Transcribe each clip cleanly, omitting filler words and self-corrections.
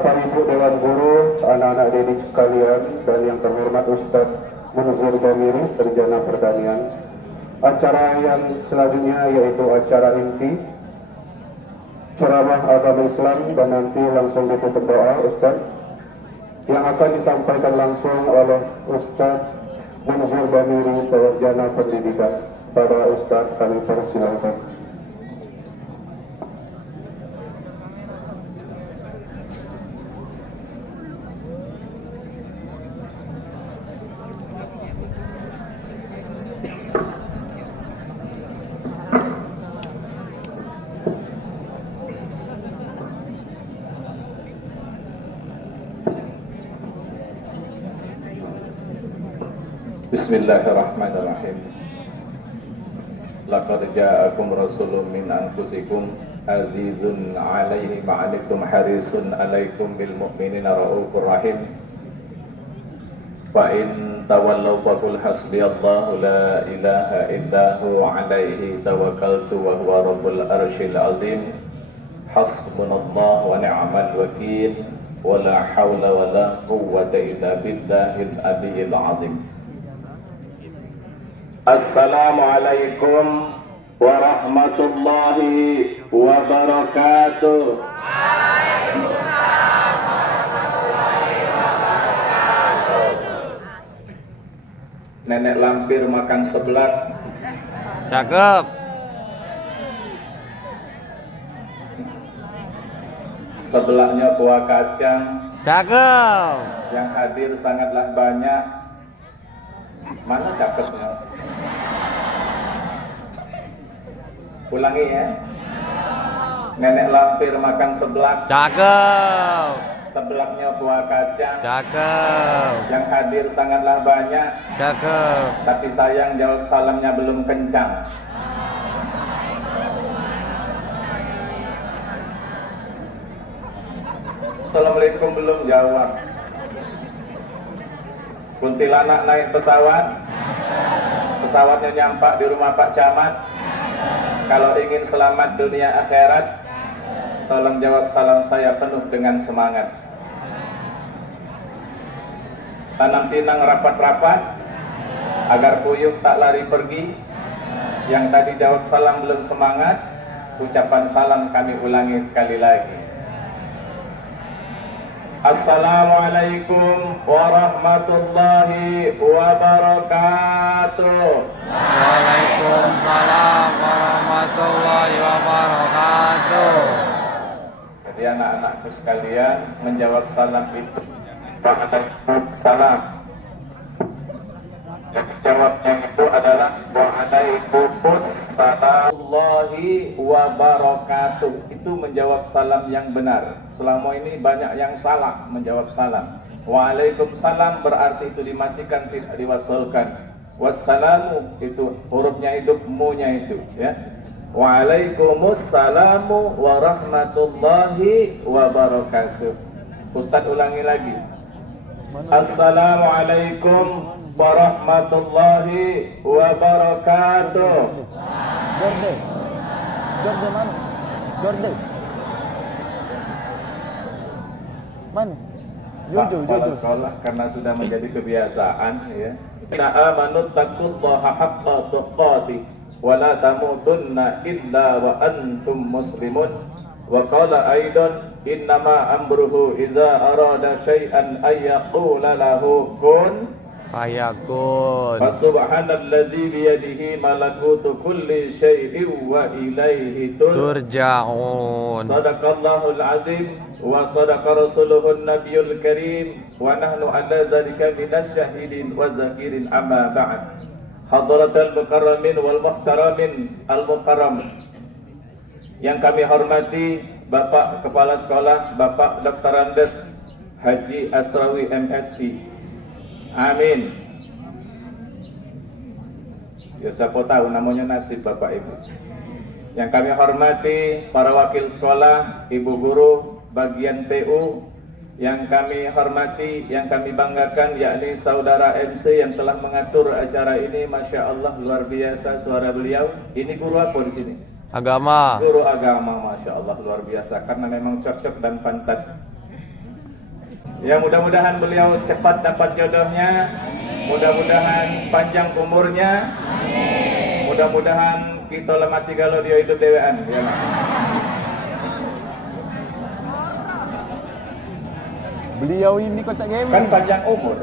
Bapak Ibu Dewan Guru, anak-anak didik sekalian, dan yang terhormat Ustadz Munzir Damiri, Sarjana Pertanian. Acara yang selanjutnya yaitu acara inti ceramah agama Islam, dan nanti langsung ditutup doa Ustadz yang akan disampaikan langsung oleh Ustadz Munzir Damiri, Sarjana Pendidikan. Pada Ustadz kami persilakan. Bismillahirrahmanirrahim. Laqad ja'akum rasulun min anfusikum azizun 'alaihi ma 'anittum harisun 'alaikum bil mu'minina raufur rahim. Fa in tawallaw faqul hasbiyallahu la ilaha illa huwa 'alaihi tawakkaltu wa huwa rabbul arsyil 'azim. Hasbunallahu wa ni'mal wakeel wa la haula wa la quwwata illa billahil aliyyil 'azim. Assalamualaikum warahmatullahi wabarakatuh. Waalaikumsalam warahmatullahi wabarakatuh. Nenek lampir makan seblak. Cakep. Sebelaknya buah kacang. Cakep. Yang hadir sangatlah banyak. Mana cakepnya? Ulangi ya. Nenek lampir makan seblak. Cakep. Sebelaknya buah kacang. Cakep. Yang hadir sangatlah banyak. Cakep. Tapi sayang jawab salamnya belum kencang. Assalamualaikum belum jawab. Kuntilanak naik pesawat. Pesawatnya nyampak di rumah Pak Camat. Kalau ingin selamat dunia akhirat, tolong jawab salam saya penuh dengan semangat. Tanam pinang rapat-rapat agar puyuh tak lari pergi. Yang tadi jawab salam belum semangat, ucapan salam kami ulangi sekali lagi. Assalamualaikum warahmatullahi wabarakatuh. Waalaikumsalam warahmatullahi wabarakatuh. Jadi anak-anakku sekalian, menjawab salam itu Waalaikumsalam. Jadi jawabnya itu adalah Waalaikumsalam wabarakatuh. Itu menjawab salam yang benar. Selama ini banyak yang salah menjawab salam. Waalaikumsalam berarti itu dimatikan, tidak diwasalkan. Wassalamu itu hurufnya hidup, mu-nya itu ya. Waalaikumsallamu warahmatullahi wabarakatuh. Ustaz ulangi lagi. Assalamualaikum warahmatullahi wabarakatuh. Gorde. Gorde mana? Gorde. Mana? Pak Kepala Sekolah karena sudah menjadi kebiasaan ya. Inna amanu taqullaha haqqa tuqatih wa la tamutunna illa wa antum muslimun. Wa qala aidan innama amruhu iza arada syai'an ay yaqula lahu kun Fayakun. Fasubhanalladzi biyadihi malakutu kulli syai'in wa ilaihi Turja'un. Sadaqallahul azim wa sadaqa rasuluhun nabiyul karim wa nahnu ala zalika minasyahidin wa zakirin amma ba'd. Hadratal mukarramin wal muhtaramin al mukarram. Yang kami hormati Bapak Kepala Sekolah, Bapak Dr. Andes Haji Asrawi MSI. Amin. Ya siapa tahu namanya nasib Bapak Ibu. Yang kami hormati para wakil sekolah, ibu guru, bagian PU. Yang kami hormati, yang kami banggakan yakni saudara MC yang telah mengatur acara ini. Masya Allah luar biasa suara beliau. Ini guru apa di sini? Agama. Guru agama, Masya Allah luar biasa. Karena memang cocok dan pantas. Ya mudah-mudahan beliau cepat dapat jodohnya, mudah-mudahan panjang umurnya, mudah-mudahan kita lemati kalau dia hidup dewean. Ya. Beliau ini kocak Kan gaming. panjang umur.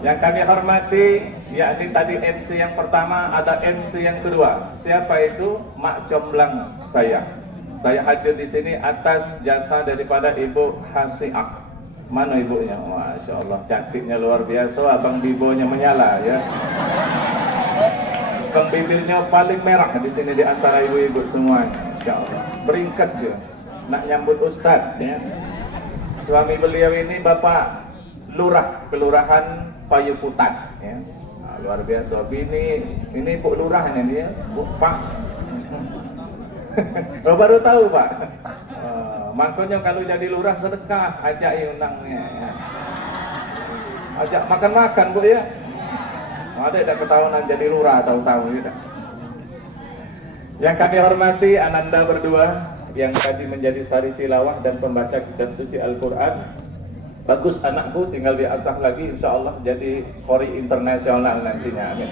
Yang kami hormati, yakni tadi MC yang pertama, ada MC yang kedua. Siapa itu? Mak Comblang saya. Saya hadir di sini atas jasa daripada Ibu Hasiak. Mana ibunya? Masya Allah, cantiknya luar biasa. Abang Bibonya menyala ya. Abang bibirnya paling merah di sini di antara ibu-ibu semuanya. Masya Allah, beringkas dia. Nak nyambut Ustadz ya. Suami beliau ini Bapak Lurah Kelurahan Payuputan ya. Nah, luar biasa. Ini Pak Lurah ini dia, Pak. Oh, baru tahu Pak. Makanya kalau jadi lurah sedekah, ajak undangnya. Ya. Ajak makan-makan Bu ya. Ada tak ketahuan jadi lurah tahu-tahu gitu. Yang kami hormati Ananda berdua yang tadi menjadi sari tilawah dan pembaca kitab suci Al-Quran. Bagus anakku, tinggal diasah lagi insya Allah jadi qori internasional nantinya. Amin.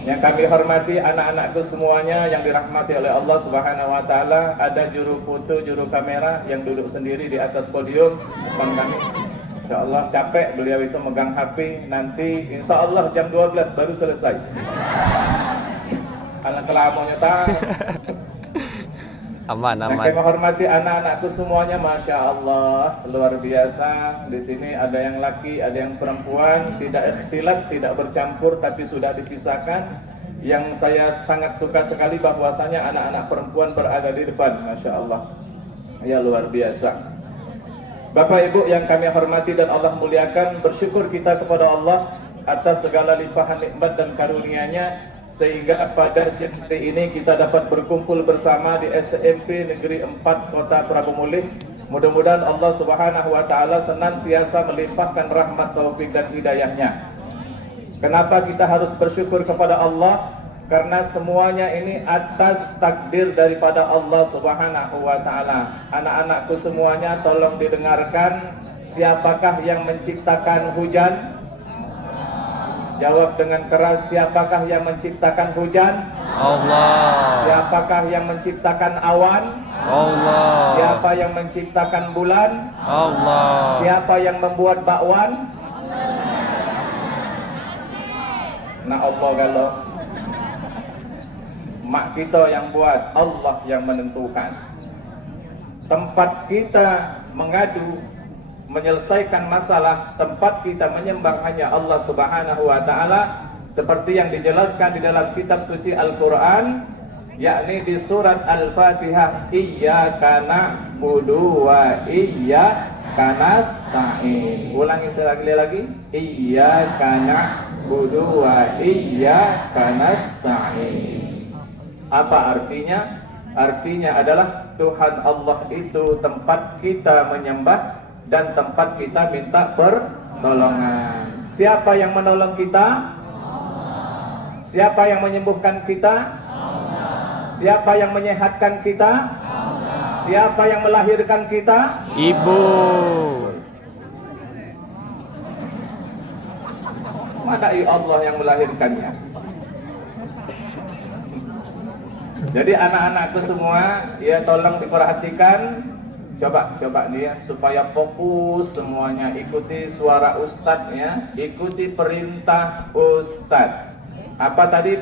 Yang kami hormati anak-anakku semuanya yang dirahmati oleh Allah Subhanahu wa taala, ada juru foto, juru kamera yang duduk sendiri di atas podium depan kami. Insyaallah capek beliau itu megang HP, nanti insyaallah jam 12 baru selesai. Anak kelamonnya tahu. Aman, Yang aman. kami hormati anak-anakku semuanya, masya Allah, luar biasa. Di sini ada yang laki, ada yang perempuan, tidak ikhtilat, tidak bercampur, tapi sudah dipisahkan. Yang saya sangat suka sekali bahwasanya anak-anak perempuan berada di depan, masya Allah. Ya luar biasa. Bapak Ibu yang kami hormati dan Allah muliakan, bersyukur kita kepada Allah atas segala limpahan nikmat dan karunia-Nya. Sehingga pada siang hari ini kita dapat berkumpul bersama di SMP Negeri 4 Kota Prabumulih. Mudah-mudahan Allah Subhanahu wa taala senantiasa melimpahkan rahmat, taufik dan hidayahnya. Kenapa kita harus bersyukur kepada Allah? Karena semuanya ini atas takdir daripada Allah Subhanahu wa taala. Anak-anakku semuanya tolong didengarkan, siapakah yang menciptakan hujan? Jawab dengan keras, siapakah yang menciptakan hujan? Allah. Siapakah yang menciptakan awan? Allah. Siapa yang menciptakan bulan? Allah. Siapa yang membuat bakwan? Nah Allah kalau mak kita yang buat, Allah yang menentukan. Tempat kita mengadu, menyelesaikan masalah, tempat kita menyembah hanya Allah Subhanahu wa taala seperti yang dijelaskan di dalam kitab suci Al-Qur'an, yakni di surat Al-Fatihah, iyyaka na'budu wa iyyaka nasta'in. Ulangi sekali lagi, iyyaka na'budu wa iyyaka nasta'in. Apa artinya? Artinya adalah Tuhan Allah itu tempat kita menyembah dan tempat kita minta pertolongan. Siapa yang menolong kita? Siapa yang menyembuhkan kita? Siapa yang menyehatkan kita? Siapa yang melahirkan kita? Ibu. Mana Allah yang melahirkannya? Jadi anak-anakku semua, ya tolong diperhatikan. Coba nih ya, supaya fokus semuanya, ikuti suara Ustadz ya, ikuti perintah Ustadz. Apa tadi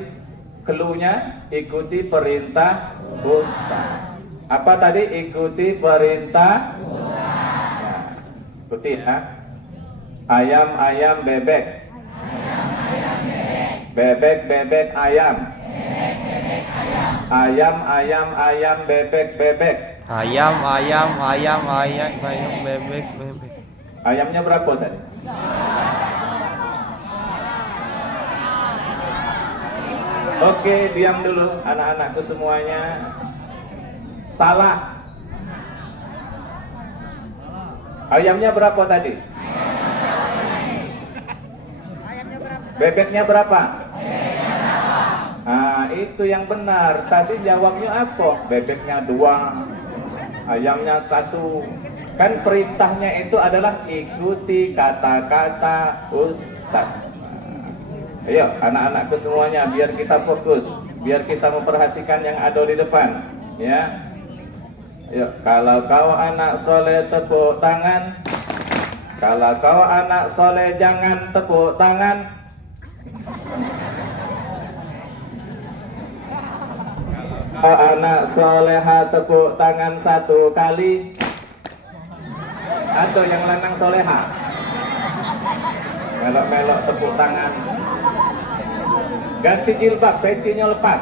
cluenya? Ikuti perintah Ustadz. Apa tadi? Ikuti perintah Ustadz. Nah, ikuti ya. Ayam bebek. Bebek ayam. Ayam bebek. Ayam, bebek. Ayamnya berapa tadi? Oke, diam dulu anak-anakku semuanya. Salah. Ayamnya berapa tadi? Bebeknya berapa? Nah, itu yang benar. Tadi jawabnya apa? Bebeknya 2, ayamnya 1. Kan perintahnya itu adalah ikuti kata-kata Ustaz. Ayo anak-anakku semuanya, biar kita fokus, biar kita memperhatikan yang ada di depan, ya. Ayo, kalau kau anak soleh tepuk tangan. Kalau kau anak soleh jangan tepuk tangan. Kalau anak soleha tepuk tangan 1 kali. Atau yang lanang soleha melok-melok tepuk tangan. Ganti jilbab, pecinya lepas.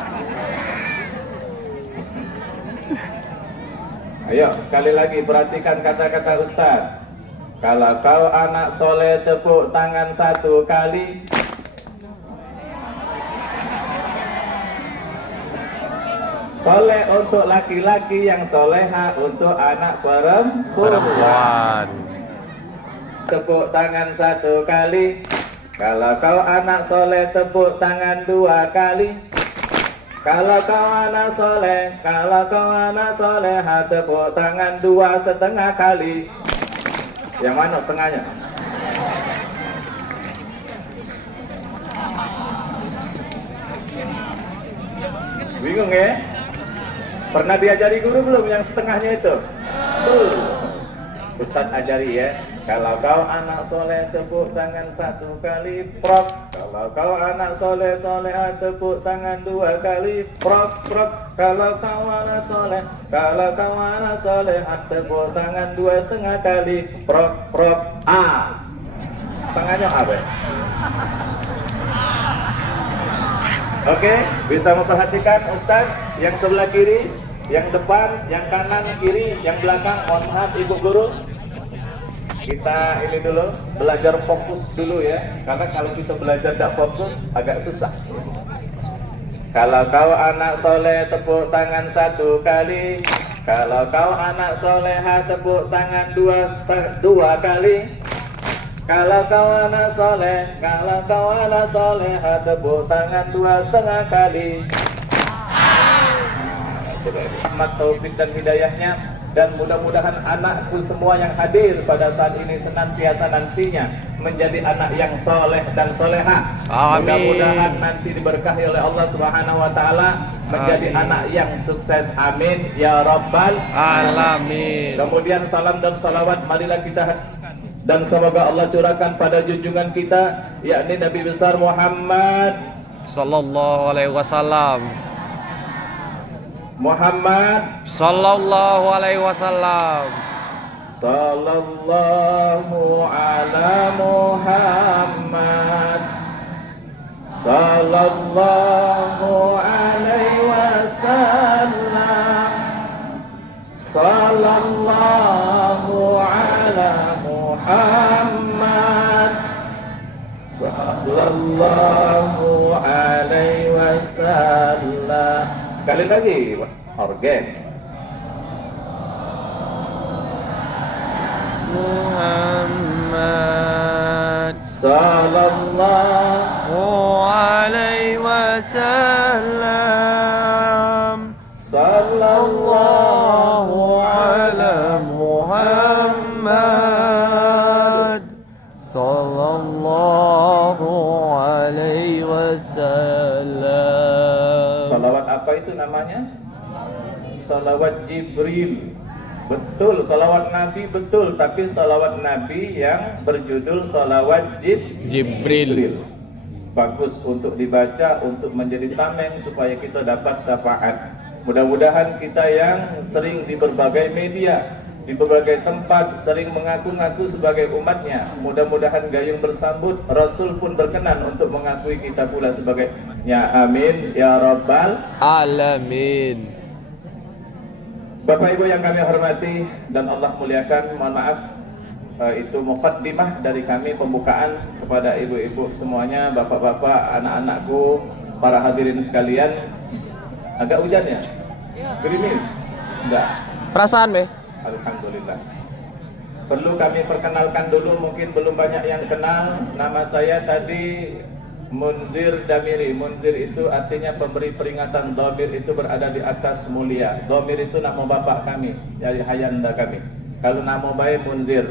Ayo sekali lagi perhatikan kata-kata Ustaz. Kalau kau anak soleh tepuk tangan 1 kali. Soleh untuk laki-laki, yang soleha untuk anak perempuan. Tepuk tangan 1 kali. Kalau kau anak soleh tepuk tangan 2 kali. Kalau kau anak soleh, kalau kau anak soleha tepuk tangan 2,5 kali. Yang mana setengahnya? Bingung ya? Pernah diajari guru belum yang setengahnya itu? Ustaz ajari ya. Kalau kau anak soleh tepuk tangan 1 kali, prok. Kalau kau anak soleh soleha tepuk tangan 2 kali, prok prok. Kalau kau anak soleh, kalau kau anak soleha tepuk tangan 2,5 kali, prok prok. Setengahnya apa? Oke, bisa memperhatikan Ustaz yang sebelah kiri, yang depan, yang kanan, kiri, yang belakang. Mohon maaf Ibu Guru. Kita ini dulu belajar fokus dulu ya, karena kalau kita belajar tidak fokus agak susah. Kalau kau anak soleh tepuk tangan 1 kali. Kalau kau anak soleha tepuk tangan 2 kali. Kalau kau anak soleh, kalau kau anak soleha tepuk tangan 2,5 kali. Rahmat taufik dan hidayahnya, dan mudah-mudahan anakku semua yang hadir pada saat ini senantiasa nantinya menjadi anak yang soleh dan soleha. Amin. Mudah-mudahan nanti diberkahi oleh Allah Subhanahu wa taala menjadi anak yang sukses. Amin ya rabbal Alamin. Kemudian salam dan salawat marilah kita dan semoga Allah curahkan pada junjungan kita, yakni Nabi besar Muhammad Sallallahu alaihi wasallam. Muhammad Sallallahu alaihi wasallam. Sallallahu ala Muhammad Sallallahu alaihi wasallam. Sallallahu ala Muhammad Sallallahu alaihi wasallam. Sekali lagi organ. Muhammad Sallallahu alaihi wasallam. Sallallahu ala Muhammad sallallahu alaihi wasallam. Salawat apa itu namanya? Salawat Jibril. Betul, salawat Nabi betul, tapi salawat Nabi yang berjudul salawat Jibril. Bagus untuk dibaca, untuk menjadi tameng supaya kita dapat syafaat. Mudah-mudahan kita yang sering di berbagai media, di berbagai tempat sering mengaku-ngaku sebagai umatnya, mudah-mudahan gayung bersambut, Rasul pun berkenan untuk mengakui kita pula sebagainya. Amin ya rabbal Alamin. Bapak Ibu yang kami hormati dan Allah muliakan, mohon maaf itu muqaddimah dari kami, pembukaan kepada ibu-ibu semuanya, bapak-bapak, anak-anakku, para hadirin sekalian. Agak hujan ya? Gerimis? Enggak. Perasaan be? Alhamdulillah. Perlu kami perkenalkan dulu, mungkin belum banyak yang kenal. Nama saya tadi Munzir Damiri. Munzir itu artinya pemberi peringatan. Dhamir itu berada di atas mulia. Dhamir itu nama bapak kami, dari Hayanda kami. Kalau nama baik Munzir,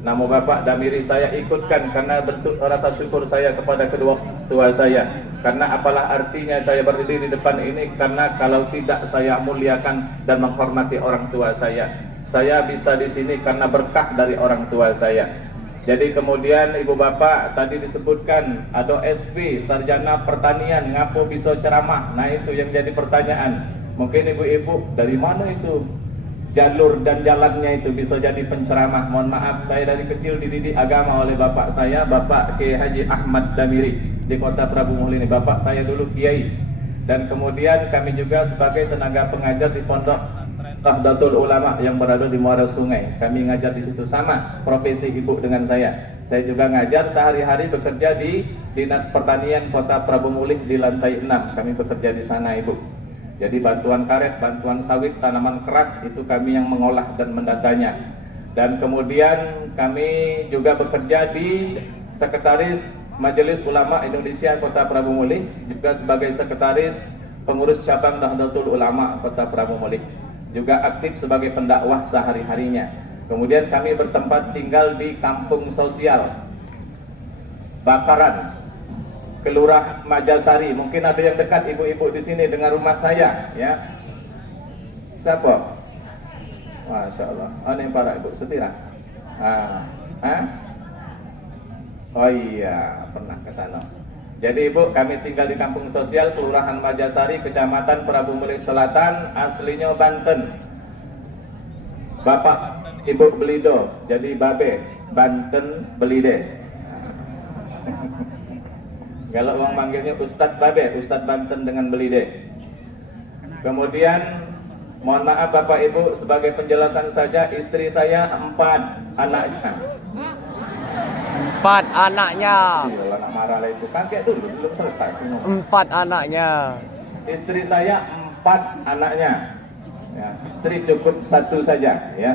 nama bapak Damiri saya ikutkan karena bentuk rasa syukur saya kepada kedua tua saya. Karena apalah artinya saya berdiri di depan ini, karena kalau tidak saya muliakan dan menghormati orang tua saya. Saya bisa di sini karena berkah dari orang tua saya. Jadi kemudian ibu bapak tadi disebutkan ada SP Sarjana Pertanian, ngapo bisa ceramah. Nah itu yang jadi pertanyaan. Mungkin ibu-ibu dari mana itu jalur dan jalannya itu bisa jadi penceramah. Mohon maaf, saya dari kecil dididik agama oleh bapak saya, Bapak Kiai Haji Ahmad Damiri di Kota Prabu Muli ini. Bapak saya dulu kiai, dan kemudian kami juga sebagai tenaga pengajar di Pondok Nahdlatul Ulama yang berada di Muara Sungai. Kami ngajar di situ, sama profesi ibu dengan saya. Saya juga ngajar sehari-hari, bekerja di Dinas Pertanian Kota Prabu Muli di lantai 6. Kami bekerja di sana ibu. Jadi bantuan karet, bantuan sawit, tanaman keras itu kami yang mengolah dan mendatanya. Dan kemudian kami juga bekerja di Sekretaris Majelis Ulama Indonesia Kota Prabu Muli, juga sebagai Sekretaris Pengurus Cabang Nahdlatul Ulama Kota Prabu Muli. Juga aktif sebagai pendakwah sehari-harinya. Kemudian kami bertempat tinggal di Kampung Sosial Bakaran, Kelurahan Majasari. Mungkin ada yang dekat ibu-ibu di sini dengan rumah saya, ya. Siapa? Masya Allah. Oh, ini para ibu setira. Oh iya, pernah ke sana. Jadi ibu, kami tinggal di Kampung Sosial Kelurahan Majasari, Kecamatan Prabu Muli Selatan, aslinya Banten. Bapak Ibu Belido, jadi Babe, Banten Belide. Kalau orang manggilnya Ustadz Babe, Ustadz Banten dengan Belide. Kemudian, mohon maaf Bapak Ibu, sebagai penjelasan saja, istri saya 4 anaknya. 4 anaknya. Iya, anak marah lah itu. Kakek dulu, belum selesai. 4 anaknya. Istri saya 4 anaknya. Ya, istri cukup 1 saja. Ya.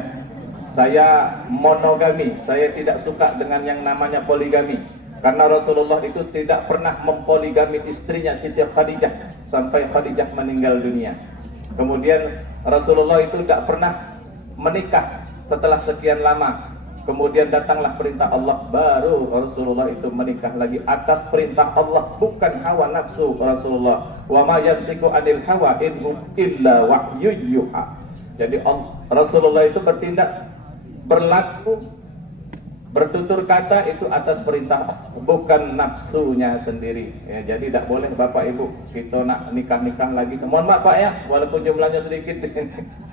Saya monogami. Saya tidak suka dengan yang namanya poligami. Karena Rasulullah itu tidak pernah mempoligami istrinya Siti Khadijah sampai Khadijah meninggal dunia. Kemudian Rasulullah itu tidak pernah menikah setelah sekian lama. Kemudian datanglah perintah Allah, baru Rasulullah itu menikah lagi atas perintah Allah, bukan hawa nafsu Rasulullah. Wa ma yantiqu 'anil hawa in illa wahyun yuha. Jadi Rasulullah itu bertindak, berlaku, bertutur kata itu atas perintah Allah, bukan nafsunya sendiri. Ya, jadi tidak boleh Bapak Ibu kita nak nikah lagi. Mohon maaf Pak ya, walaupun jumlahnya sedikit di sini.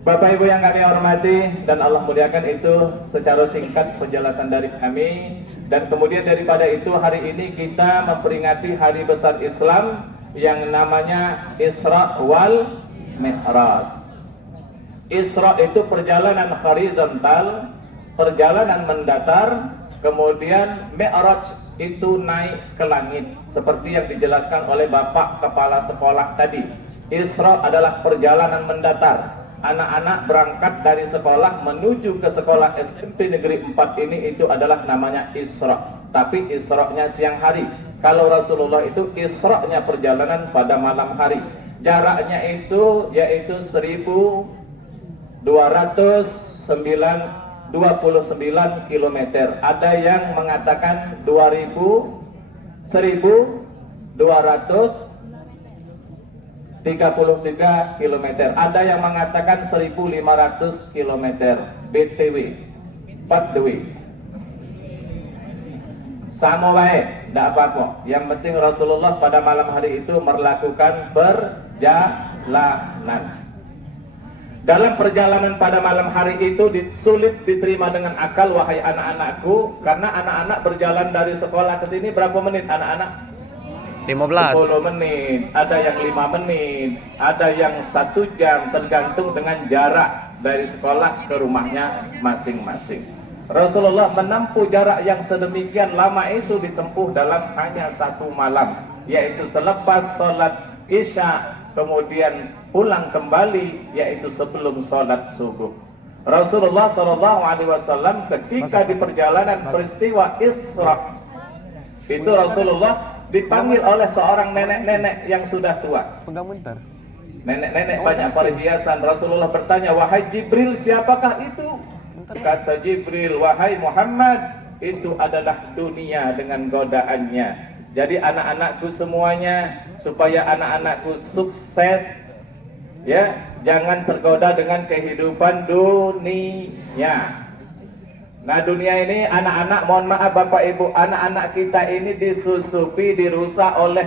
Bapak Ibu yang kami hormati dan Allah muliakan, itu secara singkat penjelasan dari kami. Dan kemudian daripada itu, hari ini kita memperingati hari besar Islam yang namanya Isra wal Mi'raj. Isra itu perjalanan horizontal, perjalanan mendatar. Kemudian Mi'raj itu naik ke langit, seperti yang dijelaskan oleh Bapak Kepala Sekolah tadi. Isra adalah perjalanan mendatar. Anak-anak berangkat dari sekolah menuju ke sekolah SMP Negeri 4 ini, itu adalah namanya Isra. Tapi Isra-nya siang hari. Kalau Rasulullah itu Isra-nya perjalanan pada malam hari. Jaraknya itu yaitu 1229 km. Ada yang mengatakan 1233 km. Ada yang mengatakan 1500 km. BTW, by the way, sama baik, tidak apa-apa. Yang penting Rasulullah pada malam hari itu melakukan perjalanan. Dalam perjalanan pada malam hari itu sulit diterima dengan akal, wahai anak-anakku, karena anak-anak berjalan dari sekolah ke sini berapa menit anak-anak? 15. 10 menit, ada yang 5 menit, ada yang 1 jam, tergantung dengan jarak dari sekolah ke rumahnya masing-masing. Rasulullah menempuh jarak yang sedemikian lama itu ditempuh dalam hanya 1 malam, yaitu selepas sholat Isya, kemudian pulang kembali, yaitu sebelum sholat subuh. Rasulullah SAW ketika di perjalanan peristiwa Isra itu Rasulullah dipanggil oleh seorang nenek-nenek yang sudah tua. Pegang bentar. Nenek-nenek banyak perhiasan. Rasulullah bertanya, wahai Jibril, siapakah itu? Kata Jibril, wahai Muhammad, itu adalah dunia dengan godaannya. Jadi anak-anakku semuanya, supaya anak-anakku sukses, ya, jangan tergoda dengan kehidupan dunia. Nah, dunia ini anak-anak, mohon maaf Bapak Ibu, anak-anak kita ini disusupi, dirusak oleh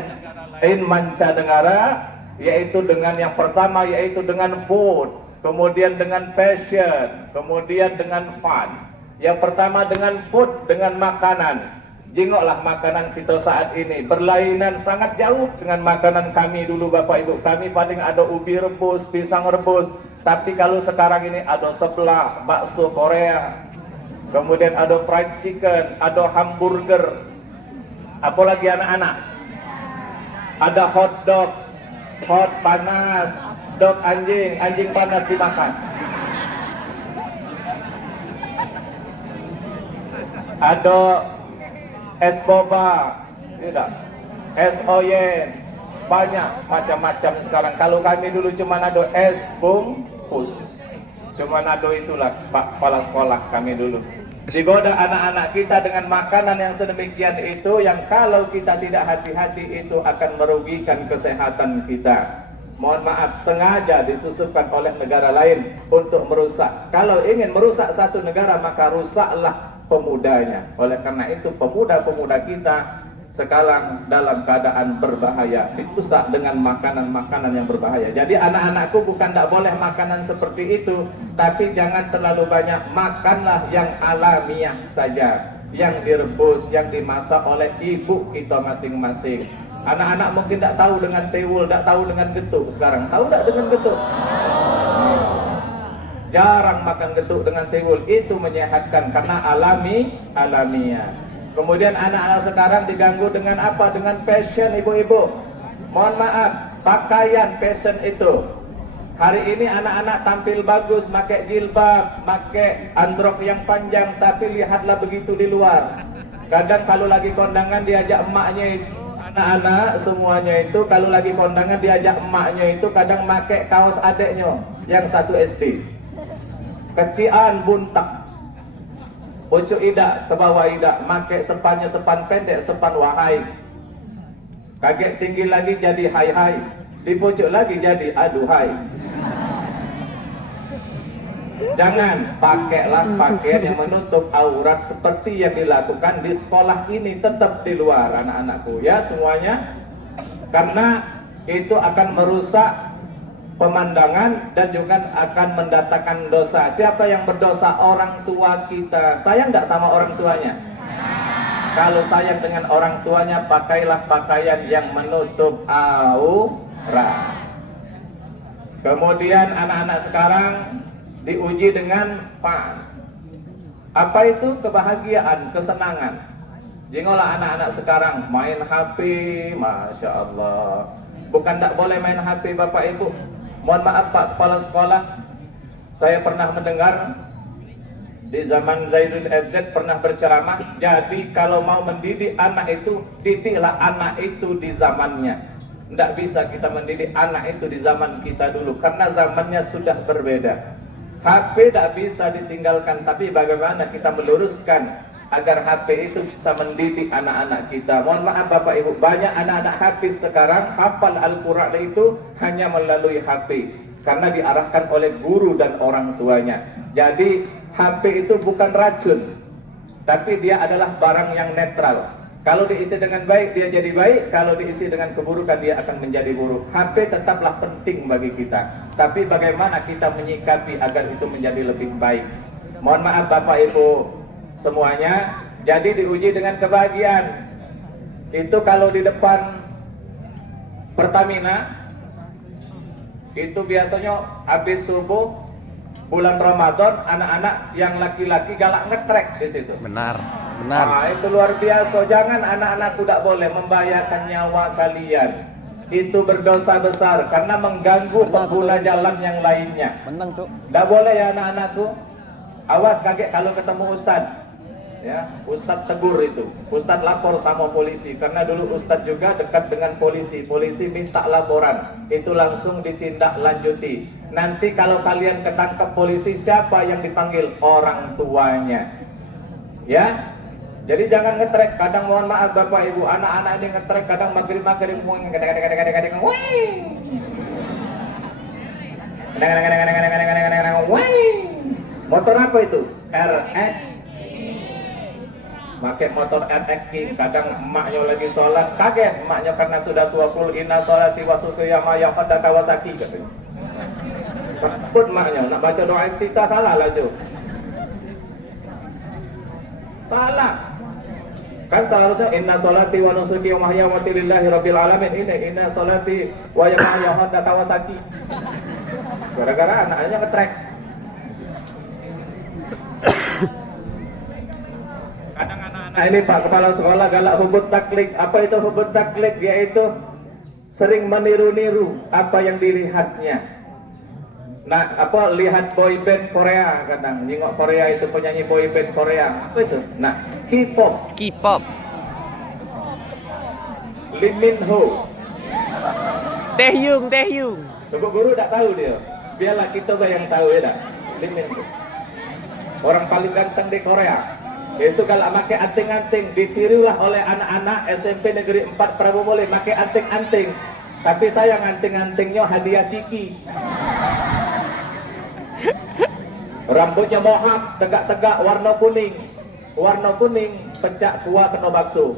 mancanegara, yaitu dengan yang pertama, yaitu dengan food, kemudian dengan passion, kemudian dengan fun. Yang pertama dengan food, dengan makanan. Jengoklah makanan kita saat ini, berlainan sangat jauh dengan makanan kami dulu Bapak Ibu. Kami paling ada ubi rebus, pisang rebus. Tapi kalau sekarang ini ada seblak, bakso Korea, kemudian ada fried chicken, ada hamburger. Apalagi anak-anak, ada hot dog, hot panas, dog anjing, anjing panas dimakan. Ada es boba, tidak, es oyen, banyak macam-macam sekarang. Kalau kami dulu cuma ada es bungkus, cuma ada itulah Pak Kepala Sekolah kami dulu. Digoda anak-anak kita dengan makanan yang sedemikian itu, yang kalau kita tidak hati-hati itu akan merugikan kesehatan kita. Mohon maaf, sengaja disusupkan oleh negara lain untuk merusak. Kalau ingin merusak satu negara, maka rusaklah pemudanya. Oleh karena itu pemuda-pemuda kita sekarang dalam keadaan berbahaya, dirusak dengan makanan-makanan yang berbahaya. Jadi anak-anakku bukan tidak boleh makanan seperti itu, tapi jangan terlalu banyak. Makanlah yang alamiah saja, yang direbus, yang dimasak oleh ibu kita masing-masing. Anak-anak mungkin tidak tahu dengan tewul, tidak tahu dengan getuk sekarang. Tahu tidak dengan getuk? Jarang makan getuk dengan tewul, itu menyehatkan karena alamiah. Kemudian anak-anak sekarang diganggu dengan apa? Dengan fashion, ibu-ibu. Mohon maaf, pakaian fashion itu. Hari ini anak-anak tampil bagus, pakai jilbab, pakai androk yang panjang, tapi lihatlah begitu di luar. Kadang kalau lagi kondangan diajak emaknya itu, anak-anak semuanya itu kalau lagi kondangan diajak emaknya itu kadang pakai kaos adeknya yang 1 SD. Kecian buntak. Pucuk idak ke bawah idak, make sepannya sepan pendek, sepan wahai. Kaget tinggi lagi jadi hai-hai, di pucuk lagi jadi aduhai. Jangan pakailah pakaian yang menutup aurat seperti yang dilakukan di sekolah ini. Tetap di luar anak-anakku ya semuanya, karena itu akan merusak pemandangan dan juga akan mendatangkan dosa. Siapa yang berdosa? Orang tua kita. Sayang tidak sama orang tuanya? Kalau sayang dengan orang tuanya, pakailah pakaian yang menutup aurat. Kemudian anak-anak sekarang diuji dengan fun. Apa itu? Kebahagiaan, kesenangan. Jengoklah anak-anak sekarang main HP, Masya Allah. Bukan tidak boleh main HP Bapak Ibu. Mohon maaf Pak Kepala Sekolah, saya pernah mendengar di zaman Zaidul FZ pernah berceramah. Jadi kalau mau mendidik anak itu, didiklah anak itu di zamannya. Tidak bisa kita mendidik anak itu di zaman kita dulu, karena zamannya sudah berbeda. HP tidak bisa ditinggalkan, tapi bagaimana kita meluruskan agar HP itu bisa mendidik anak-anak kita. Mohon maaf Bapak Ibu, banyak anak-anak hafiz sekarang hafal Al-Quran itu hanya melalui HP, karena diarahkan oleh guru dan orang tuanya. Jadi HP itu bukan racun, tapi dia adalah barang yang netral. Kalau diisi dengan baik dia jadi baik, kalau diisi dengan keburukan dia akan menjadi buruk. HP tetaplah penting bagi kita, tapi bagaimana kita menyikapi agar itu menjadi lebih baik. Mohon maaf Bapak Ibu semuanya, jadi diuji dengan kebahagiaan. Itu kalau di depan Pertamina, itu biasanya habis subuh bulan Ramadan, anak-anak yang laki-laki galak ngetrek di situ. Benar. Nah, itu luar biasa. Jangan anak-anak tidak boleh membahayakan nyawa kalian. Itu berdosa besar karena mengganggu pengguna jalan yang lainnya. Menang, Cuk. Tidak boleh ya anak-anakku. Awas kaget kalau ketemu Ustaz. Ya, Ustadz tegur itu. Ustadz lapor sama polisi karena dulu Ustadz juga dekat dengan polisi. Polisi minta laporan, itu langsung ditindaklanjuti. Nanti kalau kalian ketangkep polisi, siapa yang dipanggil? Orang tuanya. Ya. Jadi jangan ngetrek. Kadang mohon maaf Bapak Ibu, anak-anak ini ngetrek kadang maghrib-maghrib kadang-kadang motor apa itu? RX. Pakai motor RX King. Kadang emaknya lagi sholat, kaget emaknya karena sudah 20, inna sholati wa sukiyama ya pada Kawasaki katanya. Takut emaknya, nak baca doa kita salah lah Jo. Salah. Kan seharusnya inna sholati wa nusuki wa mahyayati lillahi rabbil alamin. Ini inna sholati wa ya pada Kawasaki. Gara-gara anaknya ngetrek. Kadang anak-anak ini Pak Kepala Sekolah galak hubut taklik. Apa itu hubut taklik? Yaitu sering meniru-niru apa yang dilihatnya. Nah, apa lihat boyband Korea kadang, nengok Korea itu penyanyi boyband Korea. Apa itu? Nah, K-pop. K-pop. Lee Min Ho. Taehyung. Coba guru tak tahu dia. Biarlah kita yang tahu ya dah. Lee Min Ho. Orang paling ganteng di Korea. Itu kalau pakai anting-anting, ditirulah oleh anak-anak SMP Negeri 4 Prabu Mulih pakai anting-anting. Tapi sayang anting-antingnya hadiah ciki. Rambutnya mohak, tegak-tegak, warna kuning. Warna kuning, pecak kuah kena bakso.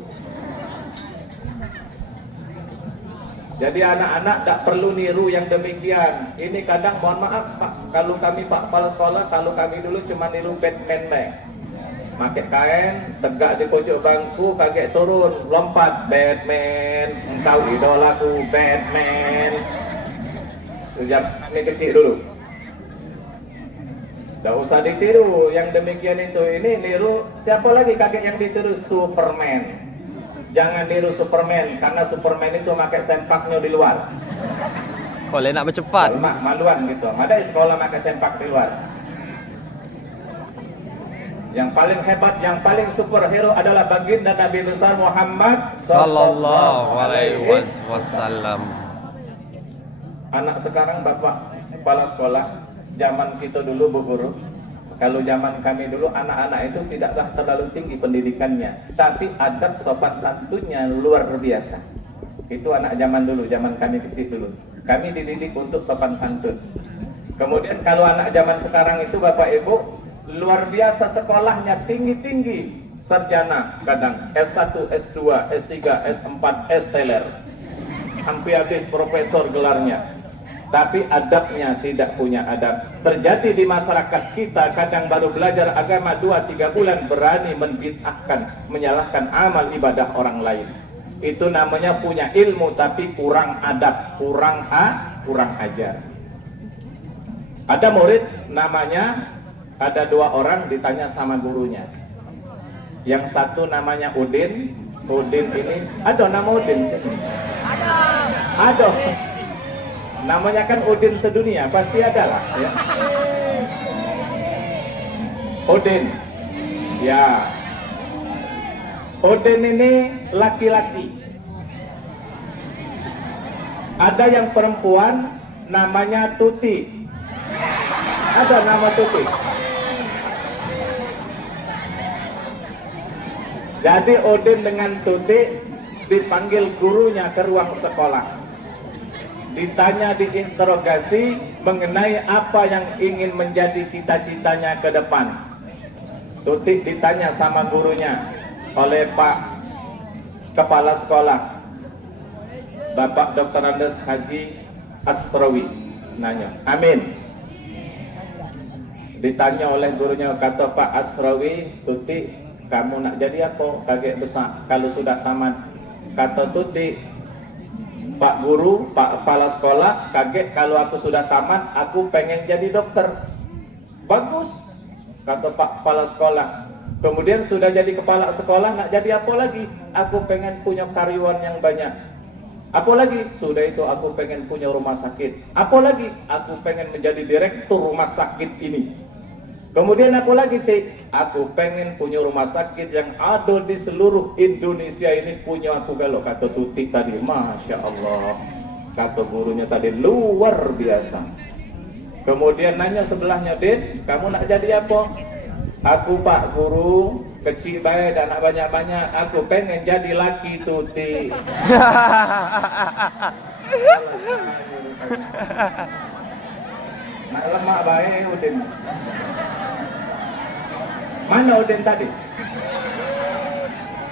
Jadi anak-anak tak perlu niru yang demikian. Ini kadang mohon maaf Pak, kalau kami Pak Kepala Sekolah, kalau kami dulu cuma niru Batman. Pakai kain, tegak di pojok bangku, kaget turun, lompat, Batman, engkau idolaku, Batman. Sejak kami kecil dulu. Tidak usah ditiru yang demikian itu. Ini niru, siapa lagi kaget yang ditiru? Superman. Jangan niru Superman, karena Superman itu pakai sempaknya di luar. Boleh nak bercepat. Maluan gitu. Ada sekolah pakai sempak di luar. Yang paling hebat, yang paling superhero adalah baginda Nabi besar Muhammad Sallallahu alaihi wasallam. Anak sekarang Bapak Kepala Sekolah, zaman kita dulu Bu Guru, kalau zaman kami dulu anak-anak itu tidaklah terlalu tinggi pendidikannya, tapi adab sopan santunnya luar biasa. Itu anak zaman dulu, zaman kami kecil dulu. Kami dididik untuk sopan santun. Kemudian kalau anak zaman sekarang itu Bapak Ibu, luar biasa sekolahnya, tinggi-tinggi, sarjana kadang S1, S2, S3, S4, S-teler, hampir habis profesor gelarnya, tapi adabnya tidak punya adab. Terjadi di masyarakat kita, kadang baru belajar agama 2-3 bulan berani membid'ahkan, menyalahkan amal ibadah orang lain. Itu namanya punya ilmu tapi kurang adab, kurang ajar. Ada murid namanya, ada 2 orang ditanya sama gurunya. Yang satu namanya Udin. Udin ini, ada nama Udin? Ada. Namanya kan Udin sedunia, pasti ada lah ya. Udin. Ya. Udin ini laki-laki. Ada yang perempuan namanya Tuti. Ada nama Tuti. Jadi Udin dengan Tuti dipanggil gurunya ke ruang sekolah. Ditanya, diinterogasi mengenai apa yang ingin menjadi cita-citanya ke depan. Tuti ditanya sama gurunya oleh Pak Kepala Sekolah, Bapak Dr. Andes Haji Asrawi. Nanya, amin. Ditanya oleh gurunya, kata Pak Asrawi, Tuti, kamu nak jadi apa? Kaget besar kalau sudah tamat. Kata Tuti, Pak Guru, Pak Kepala Sekolah, kaget kalau aku sudah tamat, aku pengen jadi dokter. Bagus, kata Pak Kepala Sekolah. Kemudian sudah jadi kepala sekolah, nak jadi apa lagi? Aku pengen punya karyawan yang banyak. Apa lagi? Sudah itu aku pengen punya rumah sakit. Apa lagi? Aku pengen menjadi direktur rumah sakit ini. Kemudian aku lagi, Tik, aku pengen punya rumah sakit yang ada di seluruh Indonesia ini punya aku kalau kata Tuti tadi. Masya Allah, kata gurunya tadi luar biasa. Kemudian nanya sebelahnya, Din, kamu nak jadi apa? Aku Pak Guru, kecil baik dan nak banyak-banyak, aku pengen jadi laki Tuti. Nak lemak baik Udin. Mana Udin tadi?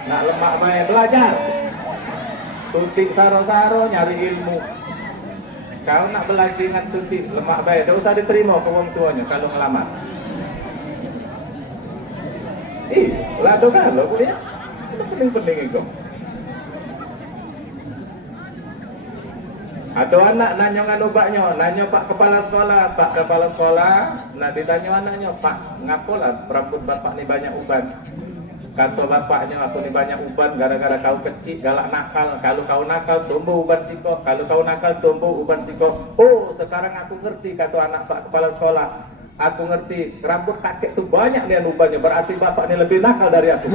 Nak lemak baik belajar. Tuti saro-saro nyari ilmu. Kau nak belajar dengan Tuti lemak baik, tak usah diterima ke orang tuanya kalau ngelamar. Lah tu kan lo kuliah. Itu penting-penting itu. Atau anak nanya dengan ubaknya, nanya Pak Kepala Sekolah, nak ditanya anaknya, Pak, ngapalah rambut bapak ni banyak uban? Kata bapaknya, aku ni banyak uban gara-gara kau kecil, galak nakal. Kalau kau nakal, tumbuh uban siko. Kalau kau nakal, tumbuh uban siko. Oh, sekarang aku ngerti, kata anak Pak Kepala Sekolah. Aku ngerti, rambut kakek tu banyak lian ubannya, berarti bapak ni lebih nakal dari aku.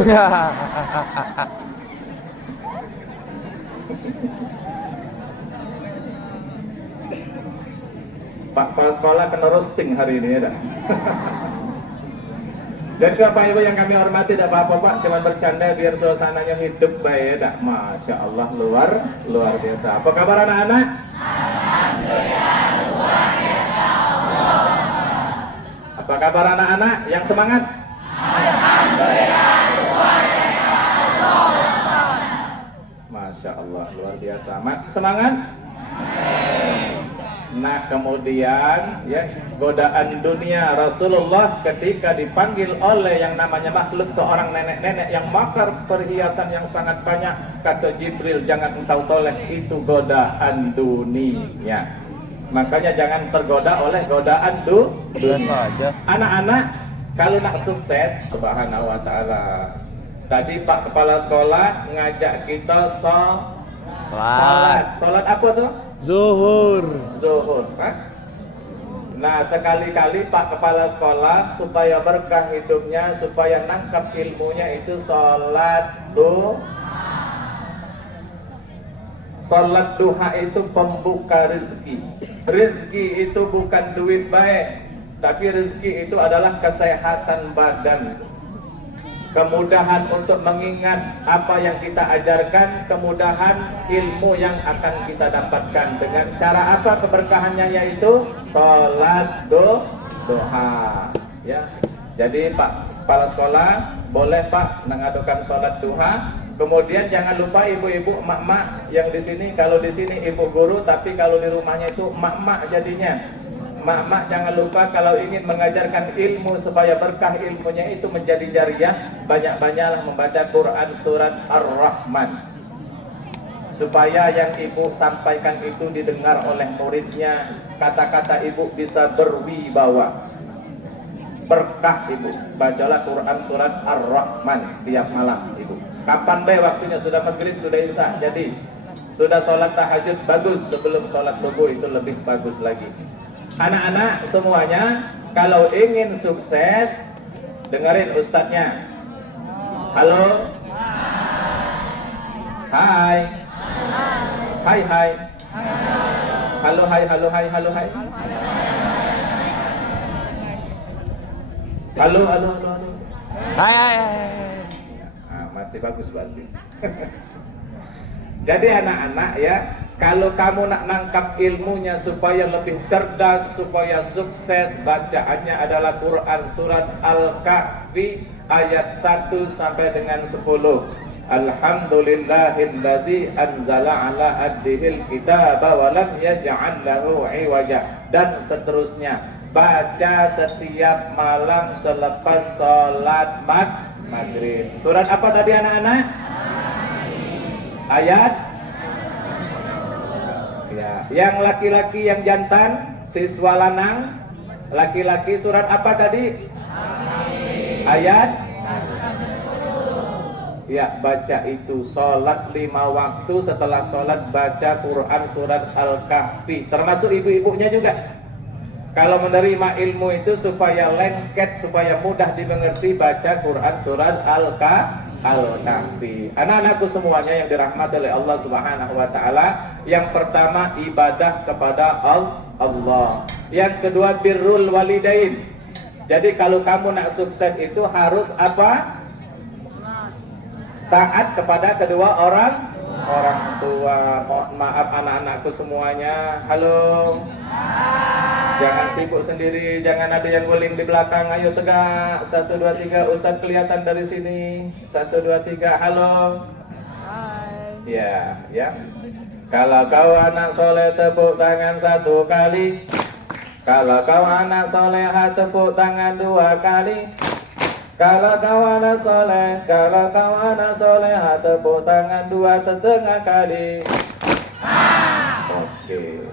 Pak Kepala Sekolah kena roasting hari ini ya. Jadi Bapak Ibu yang kami hormati, tidak apa-apa Pak, cuma bercanda biar suasananya hidup baik ya. Masya Allah, luar biasa. Apa kabar anak-anak? Alhamdulillah, luar biasa. Apa kabar anak-anak yang semangat? Alhamdulillah, luar biasa. Masya Allah, luar biasa. Semangat? Nah kemudian ya, godaan dunia, Rasulullah ketika dipanggil oleh yang namanya makhluk seorang nenek-nenek yang makar perhiasan yang sangat banyak, kata Jibril, jangan engkau toleh, itu godaan dunia. Makanya jangan tergoda oleh godaan dunia. Anak-anak kalau nak sukses, subhanahu wa ta'ala, tadi Pak Kepala Sekolah ngajak kita Salat apa tuh? Zuhur. Hah? Nah sekali-kali Pak Kepala Sekolah supaya berkah hidupnya, supaya nangkap ilmunya itu sholat duha itu pembuka rezeki. Rezeki itu bukan duit baik, tapi rezeki itu adalah kesehatan badan, kemudahan untuk mengingat apa yang kita ajarkan, kemudahan ilmu yang akan kita dapatkan. Dengan cara apa keberkahannya? Yaitu sholat duha ya. Jadi Pak Kepala Sekolah boleh Pak mengadukan sholat duha. Kemudian jangan lupa ibu-ibu, emak-emak yang di sini, kalau di sini ibu guru, tapi kalau di rumahnya itu emak-emak jadinya. Mak-mak jangan lupa kalau ingin mengajarkan ilmu supaya berkah ilmunya itu menjadi jariah, banyak-banyaklah membaca Quran surat Ar-Rahman, supaya yang ibu sampaikan itu didengar oleh muridnya, kata-kata ibu bisa berwibawa, berkah ibu. Bacalah Quran surat Ar-Rahman tiap malam ibu. Kapan be waktunya? Sudah maghrib, sudah isya, jadi sudah sholat tahajud bagus, sebelum sholat subuh itu lebih bagus lagi. Anak-anak semuanya, kalau ingin sukses, dengerin ustadznya. Halo. Hai. Hai hai. Halo hai, halo hai, halo hai. Halo, halo, halo, halo. Hai hai. Nah, masih bagus berarti. Jadi anak-anak ya, kalau kamu nak nangkap ilmunya supaya lebih cerdas, supaya sukses, bacaannya adalah Quran surat Al-Kahfi ayat 1 sampai dengan 10. Alhamdulillahilladzi anzala ala abdihil kitaba wa lam yaj'al lahu iwaja, dan seterusnya. Baca setiap malam selepas sholat maghrib. Surat apa tadi anak-anak? Ayat ya. Yang laki-laki, yang jantan, siswa lanang, laki-laki surat apa tadi? Ayat ya, baca itu. Sholat 5 waktu, setelah sholat baca Quran surat Al-Kahfi, termasuk ibu-ibunya juga. Kalau menerima ilmu itu supaya lengket, supaya mudah dimengerti, baca Quran surat Al-Kahfi. Anak-anakku semuanya yang dirahmati oleh Allah Subhanahu wa taala, yang pertama ibadah kepada Allah. Yang kedua birrul walidain. Jadi kalau kamu nak sukses itu harus apa? Taat kepada kedua orang tua. Mohon maaf anak-anakku semuanya. Halo. Jangan sibuk sendiri, jangan ada yang guling di belakang. Ayo tegak. 1 2 3, Ustadz kelihatan dari sini. 1 2 3, halo. Hai. Ya. Kalau kau anak soleh tepuk tangan 1 kali. Kalau kau anak soleha tepuk tangan 2 kali. Kalau kau anak soleha tepuk tangan 2,5 kali. Oke.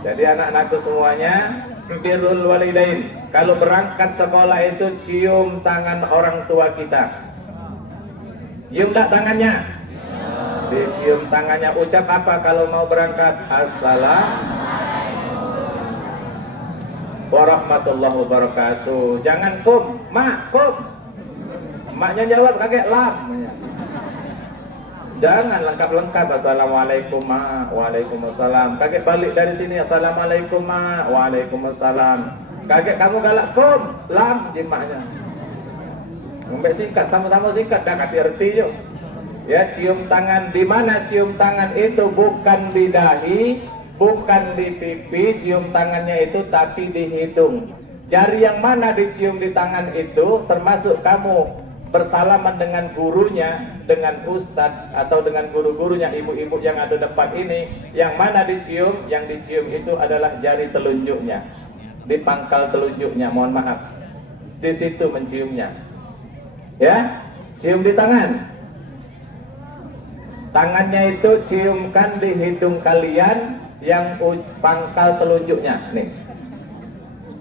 Jadi anak-anakku semuanya, birrul walidain. Kalau berangkat sekolah itu cium tangan orang tua kita. Cium tak tangannya? Dicium tangannya. Ucap apa kalau mau berangkat? Assalamualaikum warahmatullahi wabarakatuh. Jangan kum, mak, kum. Maknya jawab kakek lam. Jangan lengkap-lengkap. Assalamualaikum ma, waalaikumsalam. Kakek balik dari sini. Assalamualaikum ma, waalaikumsalam. Kakek kamu galak kum, lam jimaknya. Sampai singkat, sama-sama singkat. Dah kati erti yuk. Ya, cium tangan. Di mana cium tangan itu? Bukan di dahi, bukan di pipi, cium tangannya itu, tapi di hidung. Jari yang mana dicium di tangan itu, termasuk kamu bersalaman dengan gurunya, dengan ustadz atau dengan guru-gurunya, ibu-ibu yang ada depan ini, yang mana dicium? Yang dicium itu adalah jari telunjuknya, di pangkal telunjuknya, mohon maaf. Di situ menciumnya. Ya, cium di tangan. Tangannya itu ciumkan di hidung kalian, yang pangkal telunjuknya nih.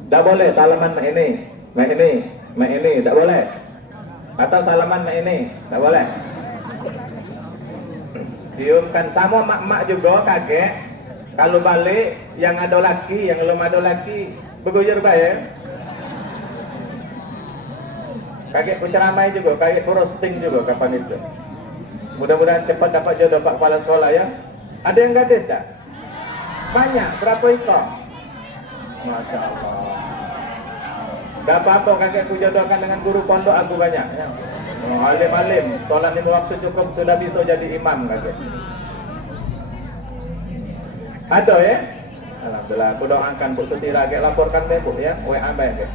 Tidak boleh salaman mak ini, tidak boleh. Atau salaman mak ini, tidak boleh. Ciumkan sama mak-mak juga kakek. Kalau balik yang ada laki, yang belum ada laki, beguyur baik. Kakek penceramai juga, kakek roasting juga kapan itu. Mudah-mudahan cepat dapat jodoh Pak Kepala Sekolah ya. Ada yang gadis tak? Banyak, berapa ekor? Masya Allah. Gak apa-apa kakekku jodohkan dengan guru pondok aku banyak ya. Oh, alim-alim, sholat 5 waktu cukup, sudah bisa jadi imam kakek. Ada ya? Alhamdulillah, aku doakan Bu Sutira, kakek laporkan deh Bu ya, WA baik ya.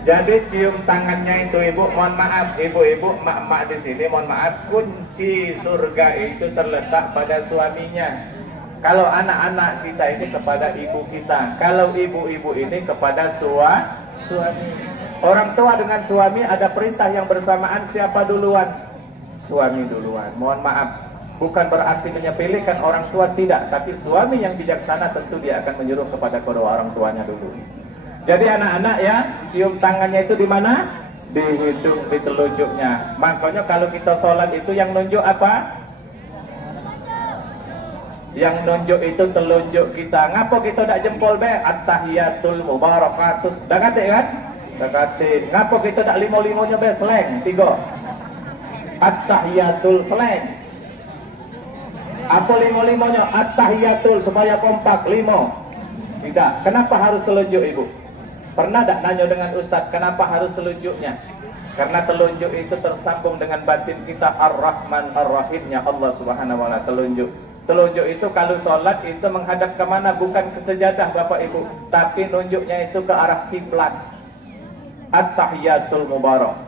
Jadi cium tangannya itu ibu, mohon maaf ibu-ibu, mak-mak di sini, mohon maaf, kunci surga itu terletak pada suaminya. Kalau anak-anak kita ini kepada ibu kita, kalau ibu-ibu ini kepada suami. Orang tua dengan suami ada perintah yang bersamaan, siapa duluan? Suami duluan. Mohon maaf, bukan berarti menyepelekan orang tua, tidak, tapi suami yang bijaksana tentu dia akan menyuruh kepada kedua orang tuanya dulu. Jadi anak-anak ya, cium tangannya itu di mana? Di hidung, di telunjuknya. Makanya kalau kita sholat itu yang nunjuk apa? Yang nunjuk itu telunjuk kita. Ngapa kita tak jempol be? At-tahiyatul mubarakatus. Dah kata kan? Dah kata. Ngapa kita tak limo-limonya be? Seleng 3. At-tahiyatul seleng. Apa limo-limonya? At-tahiyatul supaya kompak 5. Tidak. Kenapa harus telunjuk ibu? Pernah tak nanya dengan Ustadz, kenapa harus telunjuknya? Karena telunjuk itu tersambung dengan batin kita, Ar-Rahman Ar-Rahimnya Allah Subhanahu wa ta'ala. Telunjuk. Telunjuk itu kalau sholat itu menghadap kemana? Bukan ke sejadah Bapak Ibu, tapi nunjuknya itu ke arah kiblat. At-tahiyatul mubarak.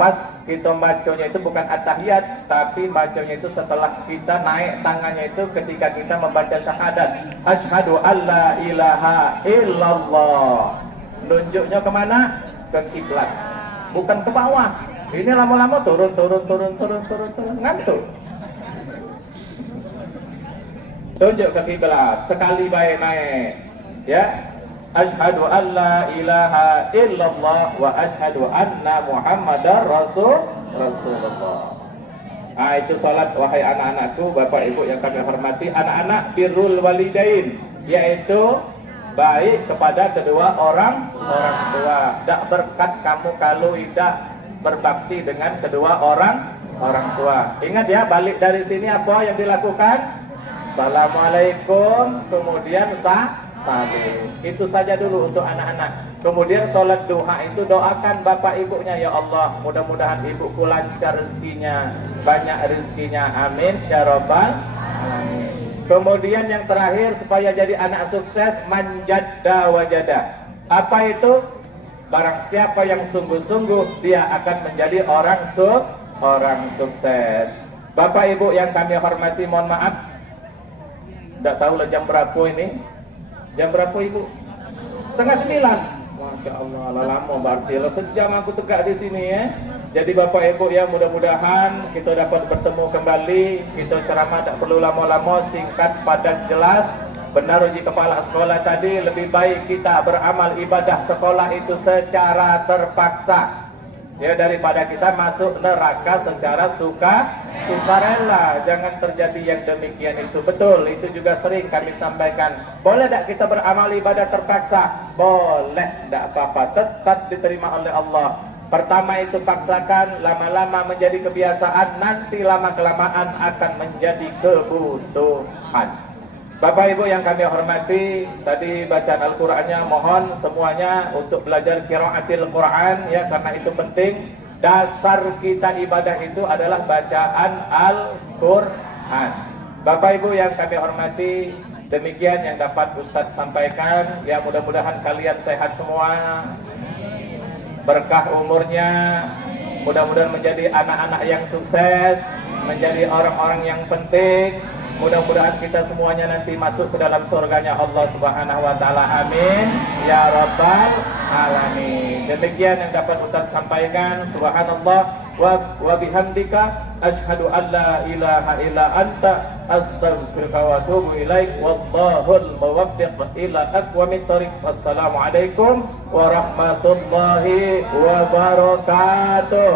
Pas kita bacanya itu bukan at-tahiyat, tapi bacanya itu setelah kita naik tangannya itu ketika kita membaca syahadat. Asyhadu alla ilaha illallah. Nunjuknya kemana? Ke kiblat, bukan ke bawah. Ini lama-lama turun, ngantuk. Tunjuk ke kiblat, sekali baik naik. Ya. Asyhadu an la ilaha illallah wa asyhadu anna Muhammadar Rasulullah. Itu salat wahai anak-anakku, Bapak Ibu yang kami hormati. Anak-anak birrul walidain, yaitu baik kepada kedua orang tua. Tak berkat kamu kalau tidak berbakti dengan kedua orang tua. Ingat ya, balik dari sini apa yang dilakukan? Assalamualaikum, kemudian salim. Itu saja dulu untuk anak-anak. Kemudian sholat duha itu doakan bapak ibunya, ya Allah, mudah-mudahan ibuku lancar rezekinya, banyak rezekinya, amin ya robbal alamin. Kemudian yang terakhir, supaya jadi anak sukses, manjadda wajada. Apa itu? Barang siapa yang sungguh-sungguh, dia akan menjadi orang sukses. Bapak ibu yang kami hormati, mohon maaf, tidak tahu lah jam berapa ini. Jam berapa ibu? 8:30. Masya Allah, lama berarti. Sejam aku tegak di sini ya. Jadi bapak ibu ya, mudah-mudahan kita dapat bertemu kembali. Kita ceramah tak perlu lama-lama, singkat, padat, jelas. Benar uji kepala sekolah tadi, lebih baik kita beramal ibadah sekolah itu secara terpaksa, ya, daripada kita masuk neraka secara sukarela. Jangan terjadi yang demikian itu. Betul, itu juga sering kami sampaikan. Boleh tak kita beramal ibadah terpaksa? Boleh, tak apa-apa, tetap diterima oleh Allah. Pertama itu paksakan, lama-lama menjadi kebiasaan, nanti lama-kelamaan akan menjadi kebutuhan. Bapak Ibu yang kami hormati, tadi bacaan Al-Qur'annya mohon semuanya untuk belajar qiraatil Qur'an ya, karena itu penting. Dasar kita ibadah itu adalah bacaan Al-Qur'an. Bapak Ibu yang kami hormati, demikian yang dapat Ustadz sampaikan. Ya, mudah-mudahan kalian sehat semua, berkah umurnya, mudah-mudahan menjadi anak-anak yang sukses, menjadi orang-orang yang penting. Mudah-mudahan kita semuanya nanti masuk ke dalam surganya Allah Subhanahu wa taala. Amin ya rabbal alamin. Demikian yang dapat Ustaz sampaikan. Subhanallah wa bihamdika asyhadu an la ilaha illa anta astaghfiruka wa atubu ilaik. Wallahul muwaffiq ila aqwamit thoriq. Wassalamualaikum warahmatullahi wabarakatuh.